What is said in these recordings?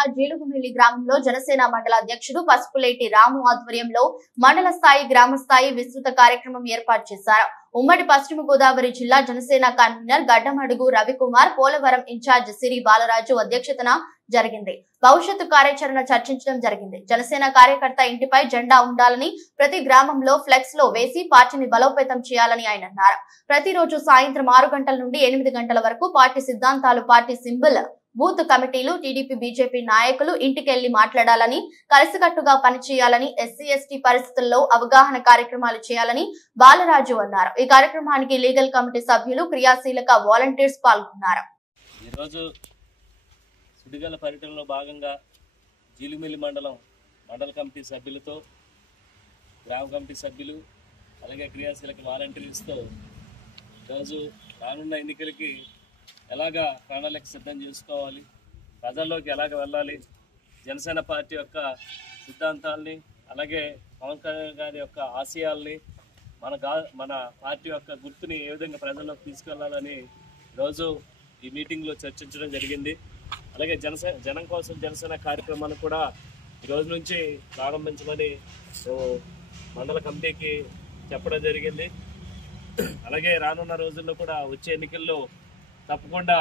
జిల్లా జీలుగుమిల్లి గ్రామంలో జనసేన మండల అధ్యక్షుడు పసుపులేటి రాము ఆధ్వర్యంలో మండల స్థాయి గ్రామ స్థాయి విస్తృత కార్యక్రమం ఏర్పాటు చేశారు. ఉమ్మడి పశ్చిమ గోదావరి జిల్లా జనసేన కన్వీనర్ గడ్డమడుగు రవికుమార్, పోలవరం ఇన్ఛార్జ్ సిరి బాలరాజు అధ్యక్షతన జరిగింది. భవిష్యత్తు కార్యాచరణ చర్చించడం జరిగింది. జనసేన కార్యకర్త ఇంటిపై జెండా ఉండాలని, ప్రతి గ్రామంలో ఫ్లెక్స్ లో వేసి పార్టీని బలోపేతం చేయాలని ఆయన అన్నారు. ప్రతిరోజు సాయంత్రం 6 గంటల నుండి 8 గంటల వరకు పార్టీ సిద్ధాంతాలు, పార్టీ సింబల్, బూత్ కమిటీలు, టీడీపీ బీజేపీ నాయకులు ఇంటికెళ్లి మాట్లాడాలని, కలిసికట్టుగా పనిచేయాలని, ఎస్సీ ఎస్టీ పరిస్థితుల్లో అవగాహన కార్యక్రమాలు చేయాలని బాలరాజు అన్నారు. ఈ కార్యక్రమానికి లీగల్ కమిటీ సభ్యులు, క్రియాశీలక వాలంటీర్స్ పాల్గొన్నారు. సుడిగాల పర్యటనలో భాగంగా జీలుమిల్లి మండల కమిటీ సభ్యులతో, గ్రామ కమిటీ సభ్యులు, అలాగే క్రియాశీలక వాలంటీర్స్తో ఈరోజు రానున్న ఎన్నికలకి ఎలాగా ప్రణాళిక సిద్ధం చేసుకోవాలి, ప్రజల్లోకి ఎలాగ వెళ్ళాలి, జనసేన పార్టీ యొక్క సిద్ధాంతాలని, అలాగే పవన్ కళ్యాణ్ గారి యొక్క ఆశయాల్ని, మన పార్టీ యొక్క గుర్తుని ఏ విధంగా ప్రజల్లోకి తీసుకెళ్లాలని ఈరోజు ఈ మీటింగ్లో చర్చించడం జరిగింది. అలాగే జనం కోసం జనసేన కార్యక్రమాన్ని కూడా ఈరోజు నుంచి ప్రారంభించమని మండల కమిటీకి చెప్పడం జరిగింది. అలాగే రానున్న రోజుల్లో కూడా వచ్చే ఎన్నికల్లో తప్పకుండా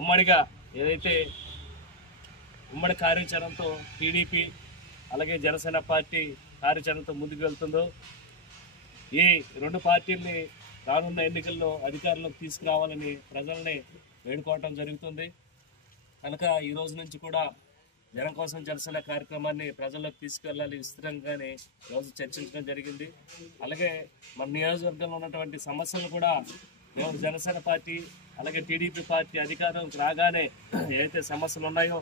ఉమ్మడిగా ఏదైతే ఉమ్మడి కార్యాచరణతో టీడీపీ అలాగే జనసేన పార్టీ కార్యాచరణతో ముందుకు వెళ్తుందో, ఈ రెండు పార్టీల్ని రానున్న ఎన్నికల్లో అధికారంలోకి తీసుకురావాలని ప్రజల్ని వేడుకోవటం జరుగుతుంది. కనుక ఈ రోజు నుంచి కూడా జనం కోసం జనసేన కార్యక్రమాన్ని ప్రజల్లోకి తీసుకెళ్ళాలి విస్తృతంగానే ఈరోజు చర్చించడం జరిగింది. అలాగే మన నియోజకవర్గంలో ఉన్నటువంటి సమస్యలు కూడా మేము జనసేన పార్టీ అలాగే టీడీపీ పార్టీ అధికారం రాగానే ఏదైతే సమస్యలు ఉన్నాయో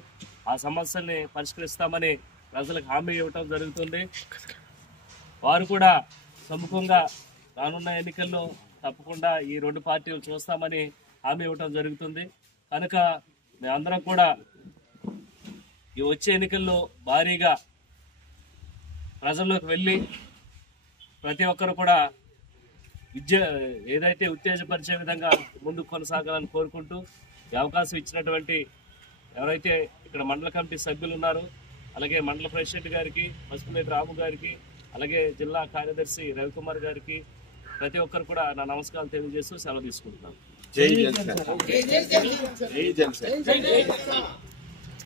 ఆ సమస్యల్ని పరిష్కరిస్తామని ప్రజలకు హామీ ఇవ్వటం జరుగుతుంది. వారు కూడా సముఖంగా రానున్న ఎన్నికల్లో తప్పకుండా ఈ రెండు పార్టీలు చూస్తామని హామీ ఇవ్వటం జరుగుతుంది. కనుక మేమందరం కూడా ఈ వచ్చే ఎన్నికల్లో భారీగా ప్రజల్లోకి వెళ్ళి ప్రతి ఒక్కరు కూడా ఏదైతే ఉత్తేజపరిచే విధంగా ముందుకు కొనసాగాలని కోరుకుంటూ ఈ అవకాశం ఇచ్చినటువంటి ఎవరైతే ఇక్కడ మండల కమిటీ సభ్యులు ఉన్నారో, అలాగే మండల ప్రెసిడెంట్ గారికి, పసుపులేటి రాము గారికి, అలాగే జిల్లా కార్యదర్శి రవికుమార్ గారికి ప్రతి ఒక్కరు కూడా నా నమస్కారాలు తెలియజేస్తూ సెలవు తీసుకుంటున్నాను. జై జనసేన.